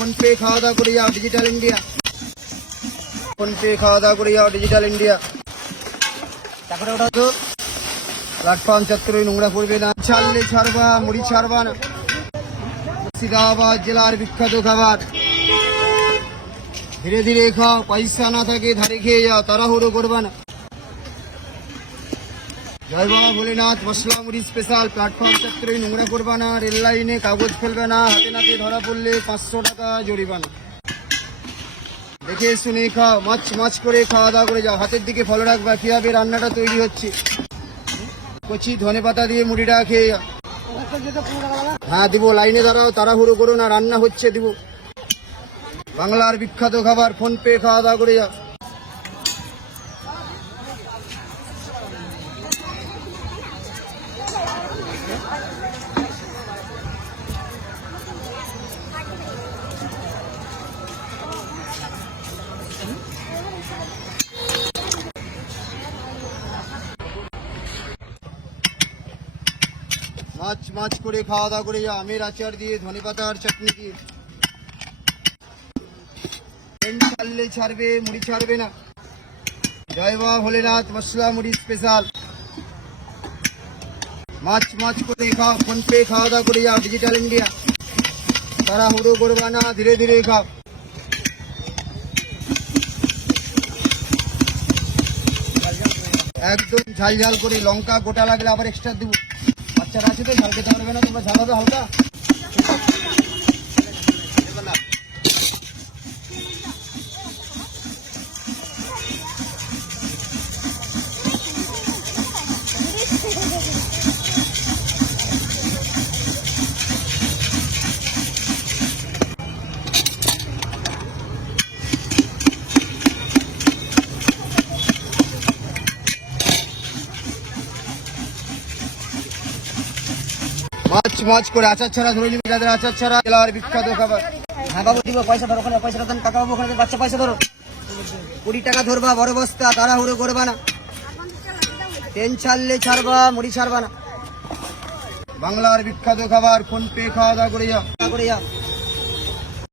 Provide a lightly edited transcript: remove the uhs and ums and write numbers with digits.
Phone pay খাওয়া দাওয়া করে যাও, ডিজিটাল ইন্ডিয়া। ফোন পে খাওয়া দাওয়া করে যাও, ডিজিটাল ইন্ডিয়া। তারপরে ওটা তো প্ল্যাটফর্ম চত্বরে নোংরা করবে না। ছাড়লে ছাড়বা, মুড়ি ছাড়বা না। মুর্শিদাবাদ জেলার বিখ্যাত খাবার, ধীরে ধীরে খাও, পয়সা না থাকে ধারে খেয়ে যাও, তাড়াহুড়ো করবা না। জয় বাবা ভোলেনাথ মশলা মুড়ি স্পেশাল। প্ল্যাটফর্ম চত্বরে নোংরা করবা না, রেল লাইনে কাগজ ফেলবে না, হাতে নাতে ধরা পড়লে 500 টাকা জরিমানা। দেখে শুনে খাও, মাছ মাছ করে খাওয়া দাওয়া করে যাও। হাতের দিকে ফলো রাখবা, কিভাবে রান্নাটা তৈরি হচ্ছে। কচি ধনে পাতা দিয়ে মুড়িটা খেয়ে যাও। হ্যাঁ দিব, লাইনে দাঁড়াও, তাড়াহুড়ো করো না, রান্না হচ্ছে দিব। বাংলার বিখ্যাত খাবার, ফোন পে খাওয়া দাওয়া করে যাও। মাছ মাছ করে খাওয়া দাওয়া করে যাও, আমের আচার দিয়ে, ধনে পাতার চাটনি দিয়ে। ছাড়লে ছাড়বে, মুড়ি ছাড়বে না। জয় বাবা ভোলেনাথ মশলা মুড়ি স্পেশাল। মাছ মাছ করে খাও, ফোন পে খাওয়া দাওয়া করে যাও, ডিজিটাল ইন্ডিয়া। তাড়াহুড়ো করবা না, ধীরে ধীরে খাও। একদম ঝাল ঝাল করে, লঙ্কা গোটা লাগলে আবার এক্সট্রা দেবো। বাচ্চারা আছে তো, ঝাল খেতে পারবে না, তোমরা ঝাল হবে হালকা। মাছ মাছ করে আচার ছাড়া ধরে নিবি, যাদের আচার ছাড়া জেলার বিখ্যাত খাবার। হ্যাঁ বাবু দিব, পয়সা ধরো, ওখানে পয়সাটা দেন কাকা বাবু, ওখানে বাচ্চা পয়সা ধরো। 20 টাকা ধরবা, বড় বস্তা, তাড়াহুড়ো করবা না। ট্রেন ছাড়লে ছাড়বা, মুড়ি ছাড়বা না। বাংলার বিখ্যাত খাবার, ফোন পে খাওয়া দাওয়া করে যাও।